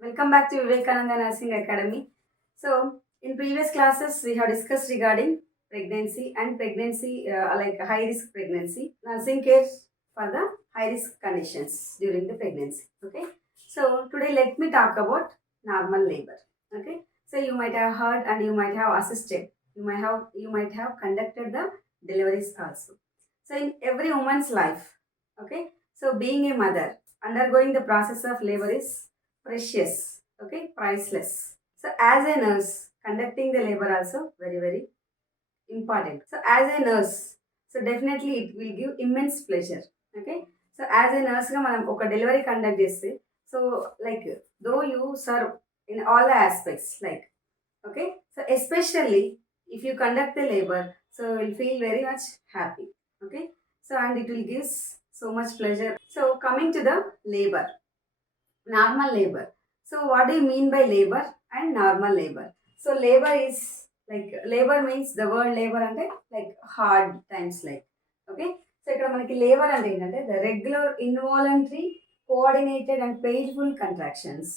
Welcome back to Vivekananda Nursing Academy. So, in previous classes, we have discussed regarding pregnancy and pregnancy, like high risk pregnancy, nursing care for the high risk conditions during the pregnancy. Okay. So, today let me talk about normal labor. Okay. So, you might have heard and you might have assisted. You might have conducted the deliveries also. So, in every woman's life, okay. So, being a mother, undergoing the process of labor is precious, okay, priceless. So as a nurse, conducting the labor also very important. So as a nurse, so definitely it will give immense pleasure, okay. So as a nurse గా మనం ఒక delivery conduct చేస్తే, so like though you serve in all the aspects, like, okay, so especially if you conduct the labor, so you will feel very much happy, okay. So and it will give so much pleasure. So coming to the labor, normal labor. So what do you mean by labor and normal labor? So labor is like, labor means the word labor అంటే like hard times, like, okay. So ఇక్కడ మనకి labour అంటే ఏంటంటే the regular involuntary coordinated and painful contractions,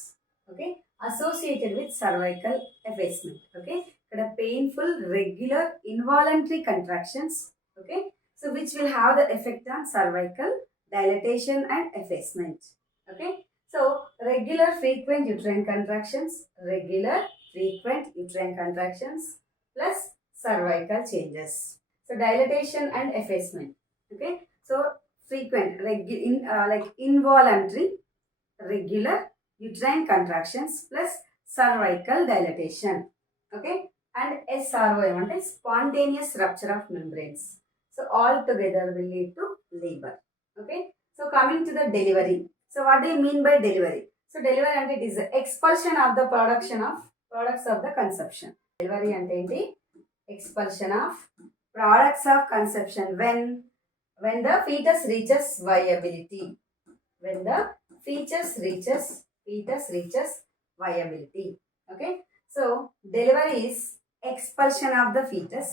okay, associated with cervical effacement, okay. ఇక్కడ painful regular involuntary contractions, okay, so which will have the effect on cervical dilatation and effacement, okay. So, regular frequent uterine contractions, regular frequent uterine contractions plus cervical changes. So, dilatation and effacement. Okay. So, frequent, like involuntary, regular uterine contractions plus cervical dilatation. Okay. And SRO అంటే spontaneous rupture of membranes. So, all together will lead to labor. Okay. So, coming to the delivery. So what do you mean by delivery? So delivery అంటే it is the expulsion of the products of the conception. Delivery అంటే ఏంటి? Expulsion of products of conception when the fetus reaches viability. When the fetus reaches viability. Okay? So delivery is expulsion of the fetus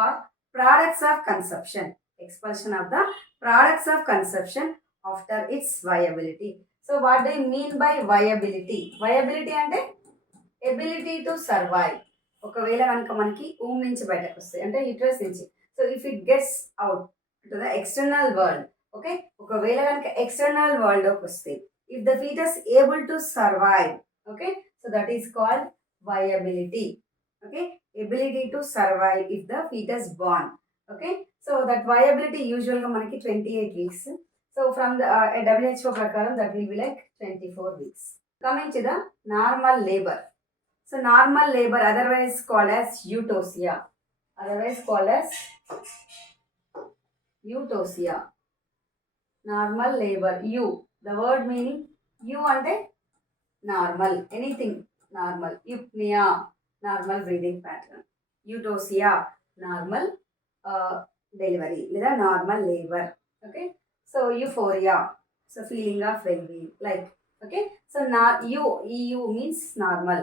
or products of conception. Expulsion of the products of conception after its viability. So what do you mean by viability? Viability అంటే ability to survive. ఒకవేళ కనుక మనకి ఊమ్ నుంచి బయటకు వస్తాయి అంటే uterus నుంచి, so if it gets out to the external world, okay, ఒకవేళ కనుక ఎక్స్టర్నల్ వరల్డ్లోకి వస్తే, if the foetus able to survive, okay, so that is called viability, okay, ability to survive if the fetus born, okay. So that viability usually మనకి 28 weeks. So from the WHO ప్రకారం that will be like 24 weeks. Coming to the normal labor. So normal labor, otherwise called as eutosia. Normal labor. The word meaning అంటే normal, anything normal. Eupnea, normal breathing pattern. Eutosia, normal delivery లేదా normal labor, okay. So euphoria, so feeling of well-being, like, okay. So EU means normal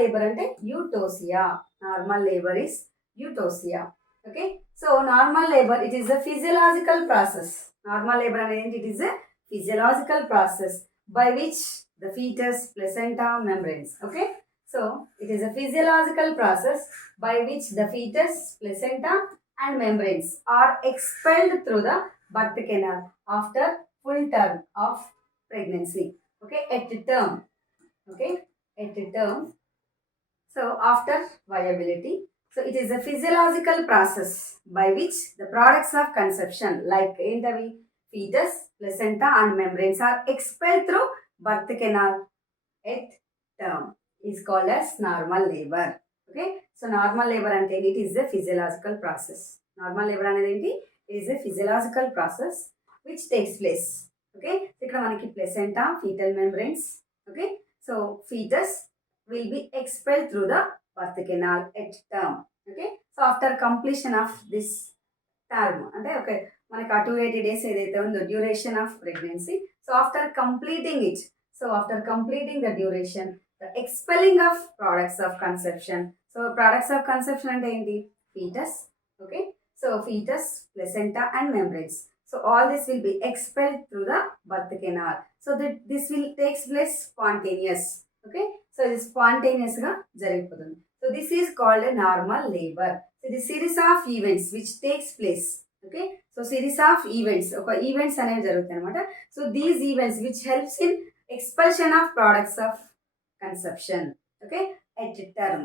labor అంటే eutosia. Normal labor is eutosia, okay. So normal labor, it is a physiological process. Normal labor అనేది it is a physiological process by which the fetus, placenta, membranes, okay. So it is a physiological process by which the fetus, placenta and membranes are expelled through the birth canal after full term of pregnancy, okay, at term, okay, at term. So after viability, so it is a physiological process by which the products of conception like entavi, fetus, placenta and membranes are expelled through birth canal at term is called as normal labor, okay. So normal labor అంటే it is a physiological process. Normal labor అనేది ఏంటి? It is a physiological process which takes place, okay. ఇక్కడ మనకి placenta, fetal membranes, okay. So fetus will be expelled through the birth canal at term, okay. So after completion of this term అంటే okay మనకి ఆ 280 days ఏదైతే ఉందో duration of pregnancy, so after completing it, so after completing the duration, the expelling of products of conception. So products of conception అంటే ఏంటి? Fetus, okay. So fetus, placenta and membranes. So all this will be expelled through the birth canal. So that this will takes place spontaneous. Okay, so it is spontaneous ga జరిగిపోతుంది. So this is called a normal labor. So the series of events which takes place. Okay, so series of events, ఒక events అనేవి జరుగుతాయి అనమాట. So these events which helps in expulsion of products of conception. Okay, at term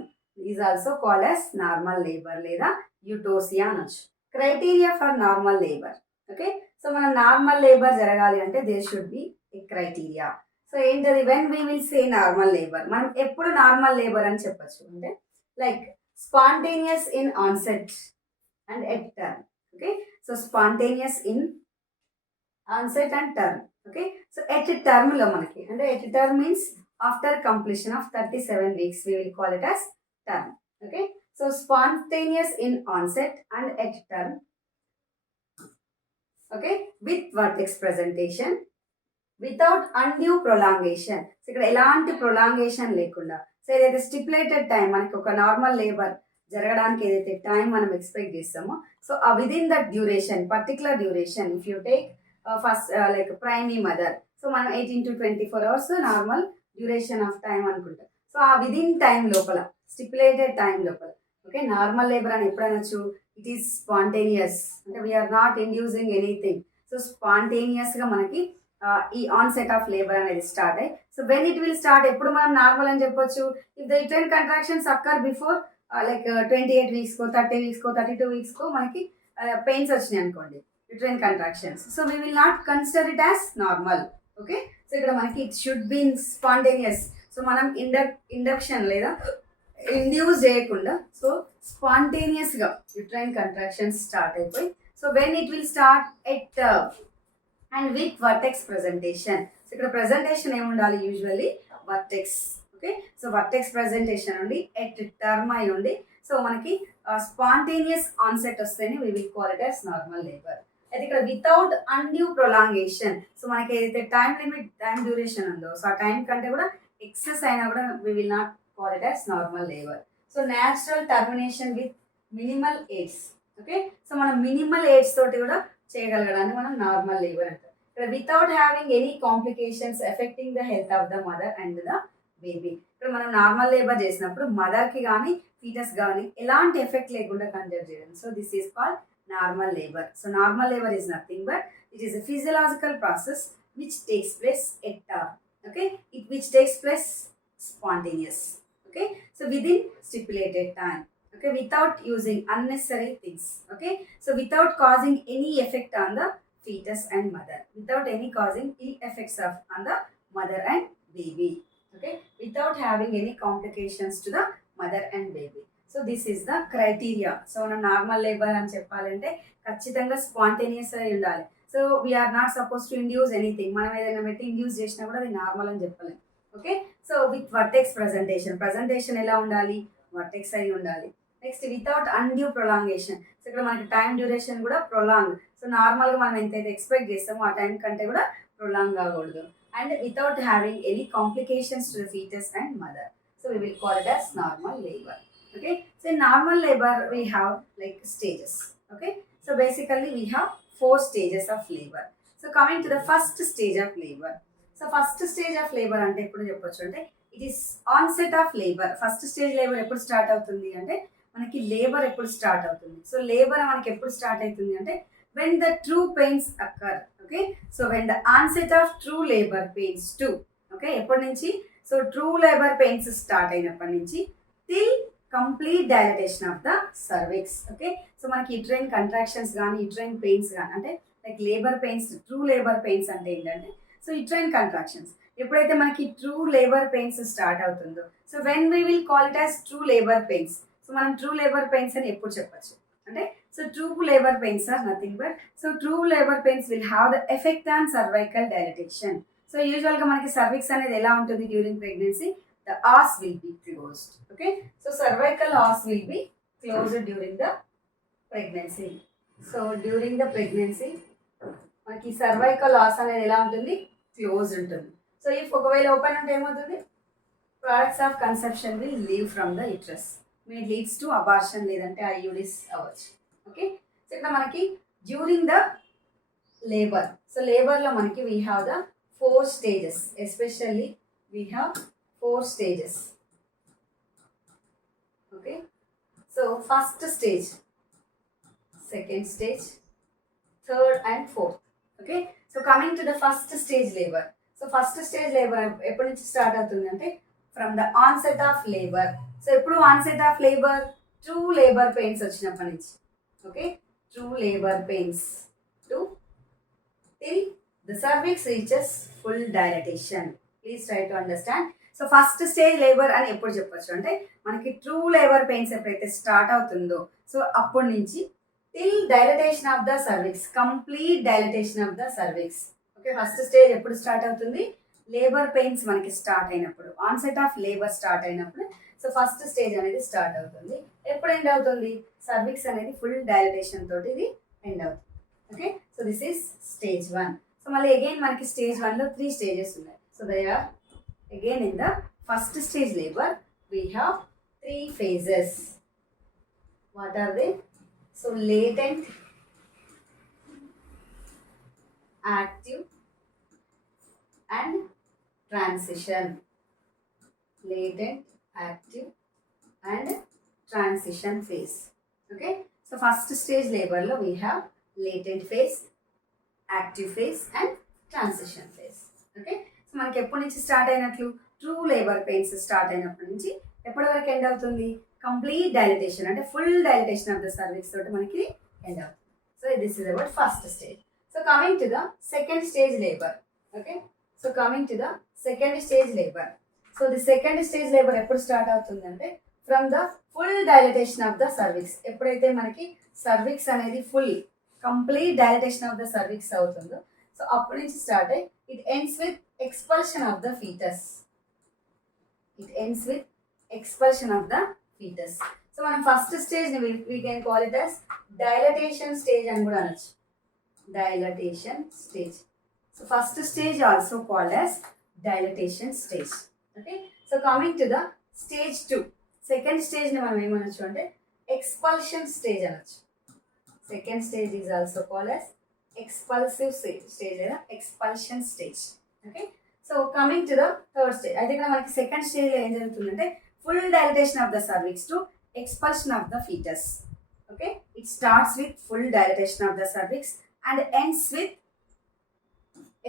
is also called as normal labour లేదా eutocia అనొచ్చు. Criteria for normal labour. Okay, so మన normal labour జరగాలి అంటే there should be a criteria. So ఏంటది? When we will say normal labour, మనం ఎప్పుడు normal labour అని చెప్పచ్చు అంటే like spontaneous in onset and at term. Okay, so spontaneous in onset and term. Okay, so at టర్మ్లో మనకి అంటే at term means after completion of 37 weeks we will call it as term. Okay, so spontaneous in onset and at term. Okay, with vertex presentation without undue prolongation. So ఇక్కడ ఎలాంటి prolongation లేకుండా, so ఏదైతే stipulated time మనకి ఒక normal labour జరగడానికి ఏదైతే time మనం expect చేస్తామో, సో ఆ within that duration, particular duration, if you take first like primi mother, so మనం 18 to 24 hours normal duration of time అనుకుంటాం. సో ఆ విదిన్ టైం లోపల, స్టిపులేటెడ్ టైం లోపల, ఓకే, నార్మల్ లేబర్ అని ఎప్పుడు అనొచ్చు? ఇట్ ఈస్ స్పాంటేనియస్, అంటే we're not inducing anything. So స్పాంటేనియస్గా మనకి ఈ ఆన్సెట్ ఆఫ్ లేబర్ అనేది స్టార్ట్ అయ్యి, so when it will start, ఎప్పుడు మనం నార్మల్ అని చెప్పొచ్చు? If the uterine contractions occur before like 28 weeks, 30 weeks, 32 weeks మనకి పెయిన్స్ వచ్చినాయి అనుకోండి, uterine contractions. So we will not consider it as normal. Okay, so ఇక్కడ మనకి it should be spontaneous. So మనం ఇండక్షన్ లేదా ఇండ్యూస్ చేయకుండా, సో స్పాంటేనియస్గా uterine contractions start అయిపోయి, so when it will start at and with vertex presentation. So ఇక్కడ presentation ఏముండాలి? Usually vertex. Okay, so vertex presentation ఉండి ఎట్ టర్మ్ అయి ఉండి, సో మనకి స్పాంటేనియస్ ఆన్సెట్ వస్తేనే we will call it as normal labour. అయితే ఇక్కడ వితౌట్ అన్డ్యూ ప్రొలాంగేషన్, సో మనకి ఏదైతే టైం లిమిట్, టైం డ్యూరేషన్ ఉందో, సో ఆ టైం కంటే కూడా ఎక్సెస్ అయినా కూడా we will not call it as normal labour. So natural termination with minimal AIDS. Okay, so మనం మినిమల్ ఎయిడ్స్ తోటి కూడా చేయగలగడాన్ని మనం నార్మల్ లేబర్ అంటాం. ఇక్కడ without having any complications affecting the health of the mother and the baby. ఇక్కడ మనం normal labour చేసినప్పుడు మదర్కి కానీ ఫీటస్ కానీ ఎలాంటి ఎఫెక్ట్ లేకుండా కన్సిడర్ చేయడం. So this is called normal labor. So normal labor is nothing but it is a physiological process which takes place at term. Okay, which takes place spontaneous. Okay, so within stipulated time. Okay, without using unnecessary things. Okay, so without causing any effect on the fetus and mother, without any causing ill effects on the mother and baby. Okay, without having any complications to the mother and baby. So this is the criteria. So మనం normal labour అని చెప్పాలంటే ఖచ్చితంగా spontaneous అయి ఉండాలి. So we are not suppose to induce anything. మనం ఏదైనా పెట్టి induce చేసినా కూడా అది నార్మల్ అని చెప్పలేం. Okay, so with vertex presentation ఎలా ఉండాలి? వర్టెక్స్ అయి ఉండాలి. Next without undue prolongation. So ఇక్కడ మనకి టైం డ్యూరేషన్ కూడా ప్రొలాంగ్. సో నార్మల్గా మనం ఎంతైతే ఎక్స్పెక్ట్ చేస్తామో ఆ టైం కంటే కూడా ప్రొలాంగ్ కాకూడదు. And without having any complications to the foetus and mother. So we will call it as normal labour. Okay, so in normal labor we have like stages. Okay, so basically we have 4 stages of labor. So coming to the first stage of labor. So first stage of labor అంటే ఎప్పుడు చెప్పొచ్చు అంటే it is onset of labor. First stage labour ఎప్పుడు start అవుతుంది అంటే మనకి labour ఎప్పుడు start అవుతుంది? సో లేబర్ మనకి ఎప్పుడు స్టార్ట్ అవుతుంది అంటే when the true pains occur. Okay, so when the onset of true labor pains too. Okay, ఎప్పటి నుంచి? So true labor pains start అయినప్పటి నుంచి till complete dilatation of the cervix. Okay, so మనకి uterine contractions కానీ uterine pains కానీ అంటే like labour pains, true labour pains అంటే ఏంటంటే సో యూట్రైన్ కంట్రాక్షన్స్ ఎప్పుడైతే మనకి ట్రూ లేబర్ పెయిన్స్ స్టార్ట్ అవుతుందో, so when we will call it as true labour pains. So మనం ట్రూ లేబర్ పెయిన్స్ అని ఎప్పుడు చెప్పచ్చు అంటే so true labour pains are nothing but so true labour pains will have the effect on cervical dilatation. So యూజువల్గా మనకి cervix అనేది ఎలా ఉంటుంది during pregnancy? The os will be closed. Okay, so cervical os will be closed during the pregnancy. So during the pregnancy మనకి cervical os అనేది ఎలా ఉంటుంది? Close ఉంటుంది. సో ఇఫ్ ఒకవేళ ఓపెన్ ఉంటే ఏమవుతుంది? products of conception will leave from the uterus. May leads to abortion లేదంటే IUDs అవ్వచ్చు. ఓకే, సో ఇక్కడ మనకి during the labor. So labor lo manaki we have the 4 stages. Especially we have 4 stages. Okay. So first stage, second stage, third and fourth. Okay. So coming to the first stage labor. So first stage labor ఎప్పటి నుంచి start అవుతుంది అంటే from the onset of labour. So ఎప్పుడు onset of labour, true labour pains వచ్చినప్పటి నుంచి. Okay, true labour pains to till the cervix reaches full dilatation. Please try to understand. So first stage labour అని ఎప్పుడు చెప్పొచ్చు అంటే మనకి true labour pains ఎప్పుడైతే start అవుతుందో సో అప్పటి నుంచి till dilatation of the cervix, complete dilatation of the cervix. Okay, first stage ఎప్పుడు స్టార్ట్ అవుతుంది? లేబర్ పెయిన్స్ మనకి స్టార్ట్ అయినప్పుడు, ఆన్సెట్ ఆఫ్ లేబర్ స్టార్ట్ అయినప్పుడు సో ఫస్ట్ స్టేజ్ అనేది స్టార్ట్ అవుతుంది. ఎప్పుడు ఎండ్ అవుతుంది? సర్విక్స్ అనేది ఫుల్ డైలటేషన్ తోటి ఇది ఎండ్ అవుతుంది. Okay, so this is stage 1. So మళ్ళీ అగైన్ మనకి స్టేజ్ 1లో 3 స్టేజెస్ ఉన్నాయి. So they are again in the first stage labor we have 3 phases. What are they? So latent, active and transition. Latent, active and transition phase. Okay, so first stage labor lo we have latent phase, active phase and transition phase. Okay, so మనకి ఎప్పటి నుంచి start అయినట్లు? True labour pains start అయినప్పటి నుంచి ఎప్పటి వరకు end అవుతుంది? Complete dilatation అంటే full dilatation of the cervix తోటి మనకి ఎండ్ అవుతుంది. So this is about first stage. So coming to the second stage labour. Okay, so coming to the second stage labour. So the second stage labour ఎప్పుడు start అవుతుంది అంటే from the full dilatation of the cervix. ఎప్పుడైతే మనకి cervix అనేది full complete dilatation of the cervix అవుతుందో so అప్పటి నుంచి start అయ్యి it ends with expulsion of the fetus. It ends with expulsion of the fetus. So మనం first stage ని we can call it as dilatation stage అని కూడా అనొచ్చు. Dilatation stage. So first stage also called as dilatation stage. Okay, so coming to the stage 2. Second stage ని మనం ఏమనొచ్చు అంటే expulsion stage అనొచ్చు. Second stage is also called as expulsive stage లేదా expulsion stage. Okay, so coming to the third stage. అయితే ఇక్కడ మనకి second stage లో ఏం జరుగుతుందంటే full dilatation of the cervix to expulsion of the foetus. Okay, it starts with full dilatation of the cervix and ends with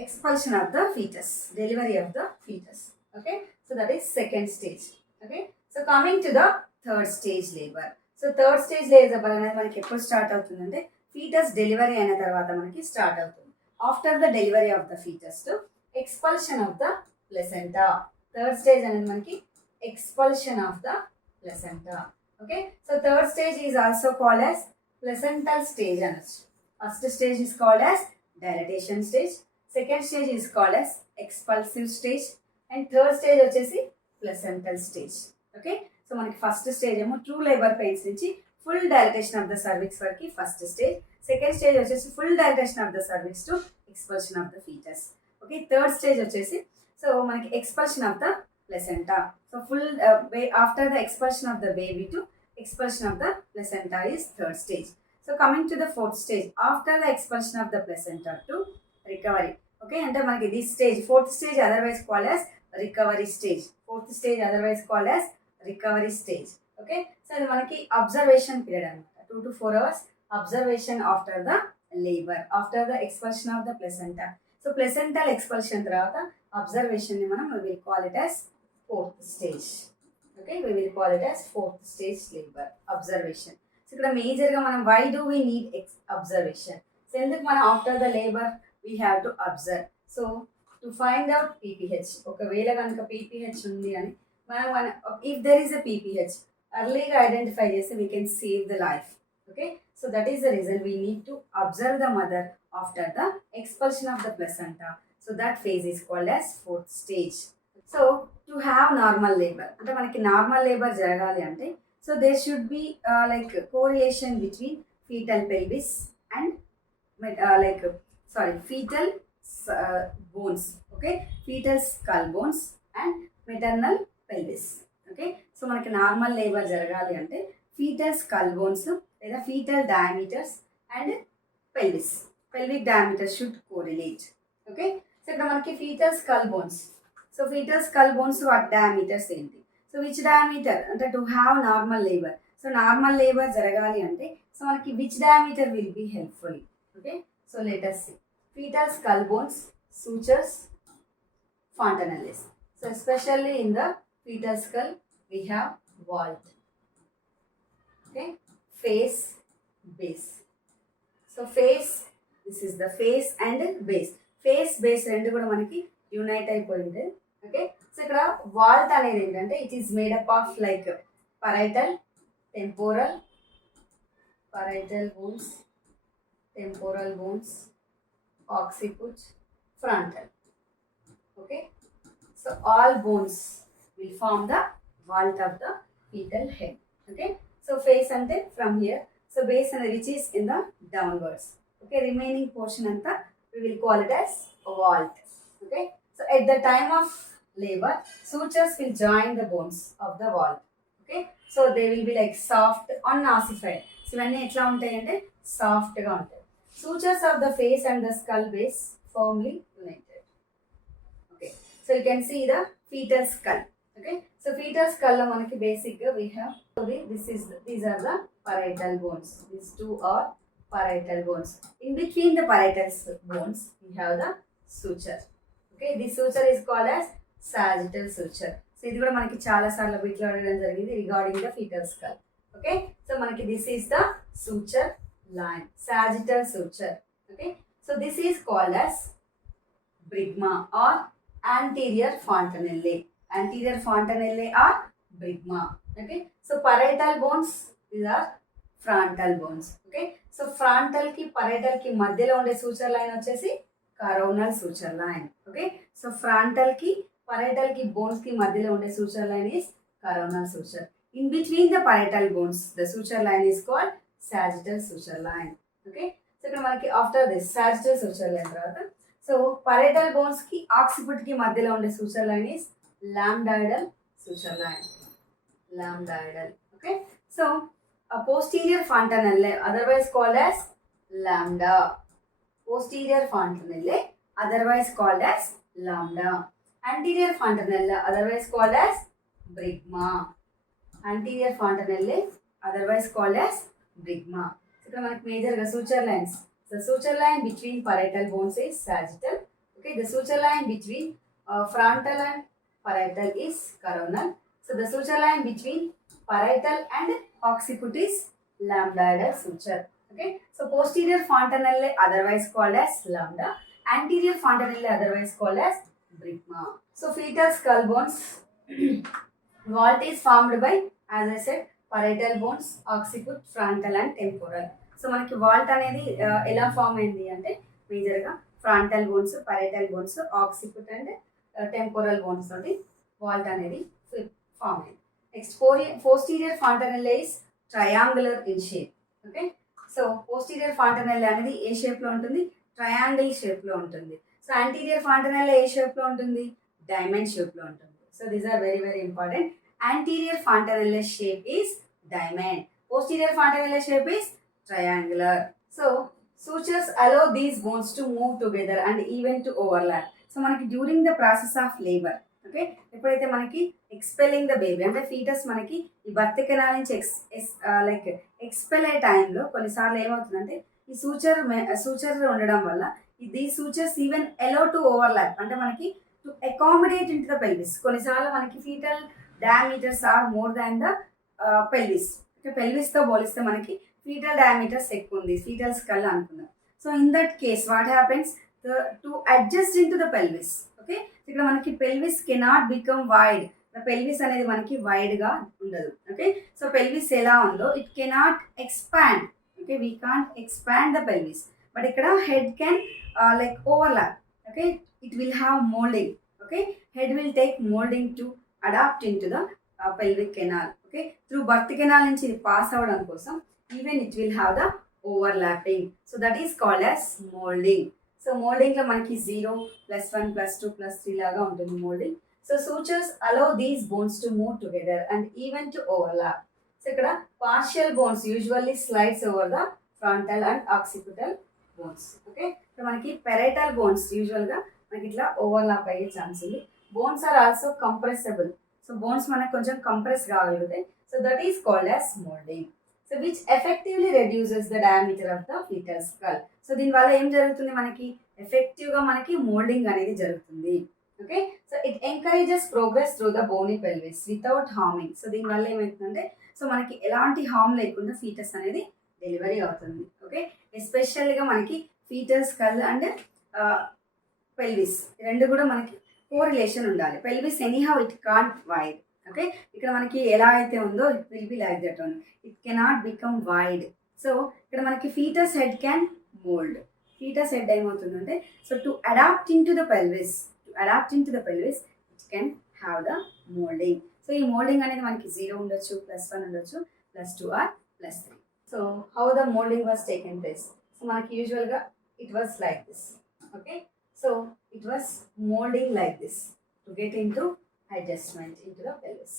expulsion of the foetus, delivery of the foetus. Okay, so that is second stage. Okay, so coming to the third stage labour. So third stage labour అనేది మనకి ఎప్పుడు start అవుతుందంటే foetus delivery అయిన తర్వాత మనకి start అవుతుంది. After the delivery of the fetus to expulsion of the placenta. Third stage అనేది మనకి expulsion of the placenta. Okay, so third stage is also called as placental stage అనొచ్చు. First stage is called as dilatation stage, second stage is called as expulsive stage and third stage వచ్చేసి placental stage. Okay, so మనకి first stage ఏమో true labour pains నుంచి full dilatation of the cervix వరకు first stage. Second stage వచ్చేసి full dilatation of the cervix to expulsion of the foetus. Okay, third stage వచ్చేసి so మనకి expulsion of the placenta. So full after the expulsion of the baby to expulsion of the placenta is third stage. So coming to the fourth stage after the expulsion of the placenta to recovery. Okay, అంటే మనకి this stage fourth stage otherwise called as recovery stage. Fourth stage otherwise called as recovery stage. Okay, so అది మనకి observation period అనమాట. 2 to 4 hours observation after the labour, after the expulsion of the placenta. So placental expulsion తర్వాత observation ని మనం will call it as fourth stage. Okay, we will call it as fourth stage labour observation. So ఇక్కడ మేజర్గా మనం why do we need observation? So ఎందుకు మనం after the labour we have to observe? So to find out PPH. ఒకవేళ కనుక PPH ఉంది అని మనం if there is a PPH ఎర్లీగా ఐడెంటిఫై చేస్తే we can save the life. Okay, so that is the reason we need to observe the mother after the expulsion of the placenta. So that phase is called as fourth stage. So to have normal labor, అంటే మనకి normal labour జరగాలి అంటే so there should be like correlation between fetal pelvis and fetal bones. Okay, fetal skull bones and maternal pelvis. Okay, so మనకి normal labour జరగాలి అంటే fetal skull bones లేదా fetal diameters and pelvis. pelvic diameter should correlate. Okay, so ఇక్కడ మనకి fetal skull bones. So fetal skull bones what diameters ఏంటి? So which diameter అంటే to have normal labor. So normal labor జరగాలి అంటే so మనకి which diameter will be helpful. Okay, so let us see. Fetal skull bones, sutures, fontanelles. So especially in the fetal skull we have vault. Okay, face, base. So face, this is the face and base. Face, base రెండు కూడా మనకి unite అయిపోయింది. Okay, so ఇక్కడ Walt అనేది ఏంటంటే it is made up of like parietal, parietal bones, temporal bones, occiput, frontal. Okay, so all bones will form the vault of the fetal head. Okay, so face ante from here, so base and which is in the downwards. Okay, remaining portion anta we will call it as vault. Okay, so at the time of labor sutures will join the bones of the vault. Okay, so they will be like soft unossified. So ఇవన్నీ ఎట్లా ఉంటాయి అంటే soft గా ఉంటాయి. Sutures of the face and the skull base firmly united. Okay, so you can see the fetal skull. Okay, so fetal skull lo manaki basic ga we have these are the parietal bones. These two are parietal bones. In between the parietal bones we have the suture. Okay, this suture is called as sagittal suture. So ఇది కూడా మనకి చాలా సార్లు బిట్లో అడగడం జరిగింది regarding the fetal skull. Okay, so మనకి this is the suture line, sagittal suture. Okay, so this is called as brigma or anterior fontanelle. Anterior fontanelle or brigma. Okay, so parietal bones, these are frontal bones. Okay, so frontal ki parietal ki మధ్యలో ఉండే suture line వచ్చేసి coronal suture line. Okay, so frontal ki parietal ki bones ki మధ్యలో ఉండే suture line is coronal suture. In between the parietal bones the suture line is called sagittal suture line. Okay, so ఇక్కడ మనకి after this sagittal suture line తర్వాత so parietal bones ki occiput ki మధ్యలో ఉండే suture line is lambdoidal suture line. Lambdoidal. Okay, so a posterior fontanelle otherwise called as lambda. Posterior fontanelle otherwise called as lambda. Anterior fontanelle otherwise called as brigma. Anterior fontanelle otherwise called as brigma. So ఇక్కడ మనకి major గా suture lines. The suture line between parietal bones is sagittal. Okay, the suture line between frontal and parietal is coronal. So the suture line between parietal and occiput is lambdoidal suture. Okay, so posterior fontanelle otherwise called as lambda, anterior fontanelle otherwise called as brigma. So fetal skull bones vault is formed by, as I said, parietal bones, occiput, frontal and temporal. So మనకి vault అనేది ఎలా form అయింది అంటే మేజర్గా frontal bones, parietal bones, occiput and temporal bones తోటి vault అనేది form అయింది. Next posterior fontanelle is triangular in shape. Okay, so posterior fontanelle అనేది ఏ షేప్లో ఉంటుంది? ట్రయాంగిల్ షేప్లో ఉంటుంది. సో యాంటీరియర్ ఫాంటనెల్ ఏ షేప్లో ఉంటుంది? డైమండ్ షేప్లో ఉంటుంది. So these are very very important. Anterior fontanelle shape is diamond. Posterior fontanelle shape is triangular. So sutures allow these bones to move together and even to overlap. So మనకి during the process of labor, okay, ఎప్పుడైతే మనకి expelling the baby అంటే fetus మనకి ఈ birth canal నుంచి like expel అయ్యే టైంలో కొన్నిసార్లు ఏమవుతుందంటే ఈ సూచర్ ఉండడం వల్ల the sutures even allow to overlap అంటే మనకి to accommodate into the pelvis. కొన్నిసార్లు మనకి fetal diameters are more than the pelvis. Okay, pelvis తో పోలిస్తే మనకి fetal diameters ఎక్కువ ఉంది, fetal skull అనుకుందాం. So in that case what happens to adjust in to the pelvis. Okay, ఇక్కడ మనకి pelvis cannot become wide. Pelvis అనేది మనకి వైడ్ గా ఉండదు. ఓకే, సో పెల్విస్ ఎలా ఉందో it cannot expand. Okay, we can't expand the pelvis, but ఇక్కడ head can like overlap. Okay, it will have moulding. Okay, head will take moulding to adapt into the pelvic canal. Okay, through birth canal నుంచి ఇది pass అవ్వడం కోసం even it will have the overlapping. So that is called as moulding. So మోల్డింగ్లో మనకి 0, +1, +2, +3 లాగా ఉంటుంది moulding. So sutures allow these bones to move together and even to overlap. So ఇక్కడ parietal bones usually slides over the frontal and occipital bones. Okay, ఇప్పుడు మనకి parietal bones యూజువల్గా మనకి ఇట్లా ఓవర్లాప్ అయ్యే ఛాన్స్ ఉంది. Bones are also compressible. So bones మనకు కొంచెం కంప్రెస్ కాగలుగుతాయి. So that is called as moulding. So which effectively reduces the diameter of the fetal skull. So దీనివల్ల ఏం జరుగుతుంది, మనకి ఎఫెక్టివ్గా మనకి మోల్డింగ్ అనేది జరుగుతుంది. Okay, so it encourages progress through the bony pelvis without harming. So దీనివల్ల ఏమవుతుందంటే సో మనకి ఎలాంటి హార్మ్ లేకుండా ఫీటస్ అనేది డెలివరీ అవుతుంది. ఓకే, ఎస్పెషల్గా మనకి ఫీటల్ స్కల్ అండ్ పెల్విస్ రెండు కూడా మనకి కోరిలేషన్ ఉండాలి. Pelvis anyhow it can't wide. Okay, ఇక్కడ మనకి ఎలా అయితే ఉందో it will be like that only, it cannot become wide. So ఇక్కడ మనకి fetus head can mould. Fetus head ఏమవుతుందంటే so to adapt into the pelvis it can have the moulding. So ఈ moulding అనేది మనకి 0 ఉండొచ్చు, +1 ఉండొచ్చు, +2 or +3. So how the moulding was taken place. So మనకి యూజువల్గా it was like this. Okay, so it was moulding like this to get in to adjustment into the pelvis.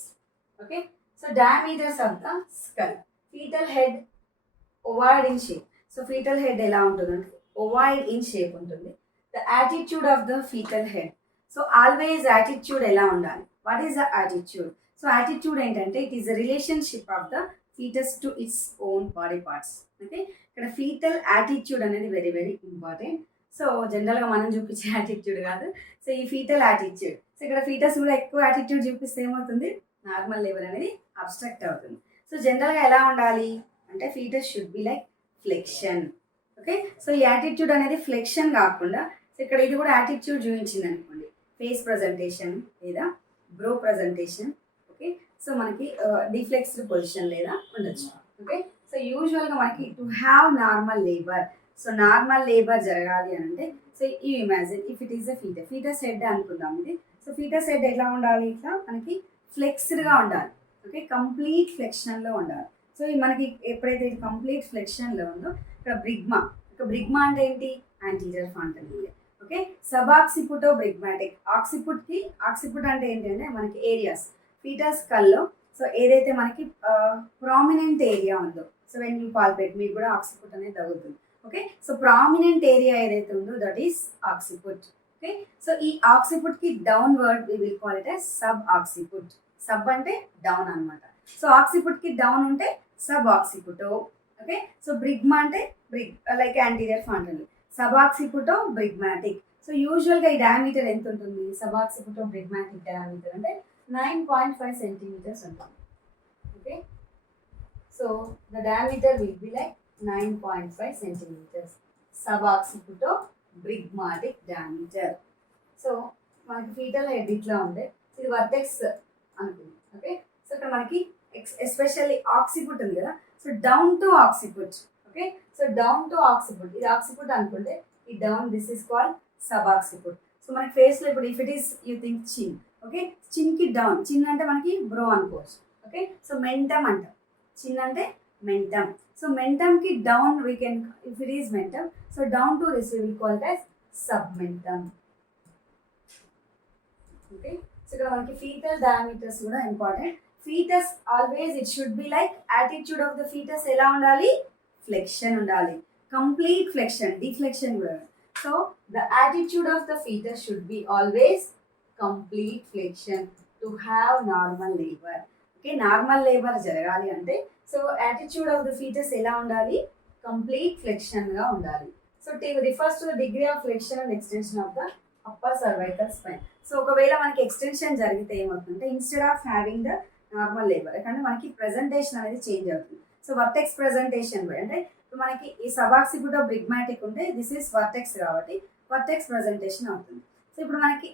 Okay, so diameters of the skull. Fetal head ovoid in shape. So fetal head ఎలా ఉంటుందంటే ovoid in shape ఉంటుంది. The attitude of the fetal head. So always attitude ఎలా ఉండాలి. What is the attitude? So attitude ఏంటంటే it is the relationship of the fetus to its own body parts. Okay, ఇక్కడ fetal attitude అనేది very very important. So జనరల్గా మనం చూపించే attitude కాదు. So ఈ ఫీటల్ యాటిట్యూడ్. సో ఇక్కడ ఫీటస్ కూడా ఎక్కువ యాటిట్యూడ్ చూపిస్తే ఏమవుతుంది, నార్మల్ లేబర్ అనేది అబ్స్ట్రక్ట్ అవుతుంది. సో జనరల్గా ఎలా ఉండాలి అంటే foetus should be like flexion. Okay, so ఈ యాటిట్యూడ్ అనేది ఫ్లెక్షన్ కాకుండా సో ఇక్కడ ఇది కూడా యాటిట్యూడ్ చూపించింది అనుకోండి, ఫేస్ ప్రజెంటేషన్ లేదా బ్రో ప్రజెంటేషన్. ఓకే, సో మనకి డిఫ్లెక్స్డ్ పొజిషన్ లేదా ఉండొచ్చు. ఓకే, సో యూజువల్గా మనకి to have normal labour. So normal labour జరగాలి అని అంటే సో ఈ imagine if it is a foetus head అనుకుందాం ఇది. సో ఫీటస్ హెడ్ ఎట్లా ఉండాలి, ఇట్లా మనకి ఫ్లెక్స్డ్గా ఉండాలి. ఓకే, కంప్లీట్ ఫ్లెక్షన్లో ఉండాలి. సో మనకి ఎప్పుడైతే ఇది కంప్లీట్ ఫ్లెక్షన్లో ఉందో ఇక్కడ బ్రిగ్మా అంటే ఏంటి, యాంటీరియర్ ఫాంటనెల్. ఓకే, సబాక్సిపుటో బ్రిగ్మాటిక్. ఆక్సిపుట్ అంటే ఏంటంటే మనకి ఏరియాస్ ఫీటస్ స్కల్లో. సో ఏదైతే మనకి ప్రామినెంట్ ఏరియా ఉందో, సో వెన్ యూ పాల్పేట్ మీకు కూడా ఆక్సిపుట్ అనేది తగ్గుతుంది. ఓకే, సో ప్రామినెంట్ ఏరియా ఏదైతే ఉందో that is occiput. Okay, so ఈ ఆక్సిపుట్కి downward we will call it as sub occiput. Sub అంటే డౌన్ అనమాట. సో ఆక్సిపుట్కి డౌన్ ఉంటే sub occipito. Okay, so bregma అంటే like anterior fontanelle. Sub occipito bregmatic. So యూజువల్గా ఈ డయామీటర్ ఎంత ఉంటుంది, సబ్ ఆక్సిపుటో బ్రిగ్మాటిక్ డయామీటర్ అంటే 9.5 సెంటీమీటర్స్ ఉంటుంది. Okay, so the diameter will be like 9.5 centimeters. Suboccipito brigmatic diameter. So మనకి ఫీటల్ హెడ్ ఇట్లా ఉండే, ఇది వర్టెక్స్ అనుకుంది. ఓకే, సో ఇక్కడ మనకి ఎస్పెషల్లీ ఆక్సిపుట్ ఉంది కదా, so down to occiput. Okay, so down to occiput, ఇది ఆక్సిపుట్ అనుకుంటే ఈ down this is called sub occiput. So మనకి ఫేస్లో ఇప్పుడు if it is you think chin. Okay, చిన్కి డౌన్, చిన్ అంటే మనకి బ్రో అనుకోవచ్చు. ఓకే, సో మెంటమ్ అంటాం, చిన్ అంటే mentum. So mentum ki down we can, if it is mentum, so down to this we will call it as submentum. Okay, so ఇక్కడ మనకి fetal diameters కూడా important. Fetus always it should be like attitude of the fetus ఎలా ఉండాలి, flexion ఉండాలి, complete flexion, deflexion కూడా. So the attitude of the fetus should be always complete flexion to have normal labor. Okay, normal labor జరగాలి అంటే so attitude of the foetus ఎలా ఉండాలి, complete ఫ్లెక్షన్గా ఉండాలి. So refers to the degree of flexion and extension of the upper cervical spine. So ఒకవేళ మనకి extension జరిగితే ఏమవుతుందంటే instead of having the normal labour అంటే మనకి ప్రెజెంటేషన్ అనేది చేంజ్ అవుతుంది. సో వర్టెక్స్ ప్రెజెంటేషన్ అంటే ఇప్పుడు మనకి ఈ సబాక్సిపుటో బ్రిగ్మాటిక్ ఉంటే దిస్ ఈస్ వర్టెక్స్ కాబట్టి వర్టెక్స్ ప్రెజెంటేషన్ అవుతుంది. సో ఇప్పుడు మనకి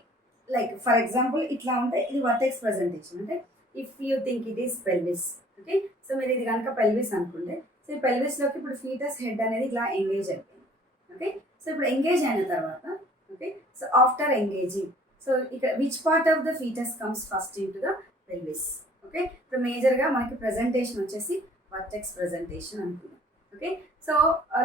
లైక్ ఫర్ ఎగ్జాంపుల్ ఇట్లా ఉంటే ఇది వర్టెక్స్ ప్రెజెంటేషన్ అంటే if you think it is pelvis. Okay, so మీరు ఇది కనుక పెల్విస్ అనుకుంటే సో ఈ పెల్విస్లోకి ఇప్పుడు ఫీటస్ హెడ్ అనేది ఇలా ఎంగేజ్ అయిపోయింది. ఓకే, సో ఇప్పుడు ఎంగేజ్ అయిన తర్వాత okay, so after engaging so ఇక్కడ which part of the fetus comes first into the pelvis. Okay, ఇప్పుడు మేజర్గా మనకి ప్రెజెంటేషన్ వచ్చేసి వర్టెక్స్ ప్రెజెంటేషన్ అనుకుందాం. Okay, so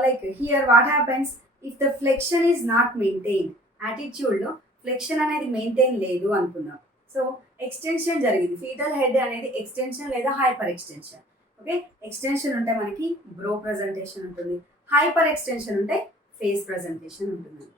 like here what happens if the flexion is not maintain, యాటిట్యూడ్లో flexion అనేది maintain లేదు అనుకుందాం. సో ఎక్స్టెన్షన్ జరిగింది, ఫీటల్ హెడ్ అనేది ఎక్స్టెన్షన్ లేదా హైపర్ ఎక్స్టెన్షన్. ఓకే, ఎక్స్టెన్షన్ ఉంటే మనకి బ్రో ప్రజెంటేషన్ ఉంటుంది, హైపర్ ఎక్స్టెన్షన్ ఉంటే ఫేస్ ప్రజెంటేషన్ ఉంటుంది.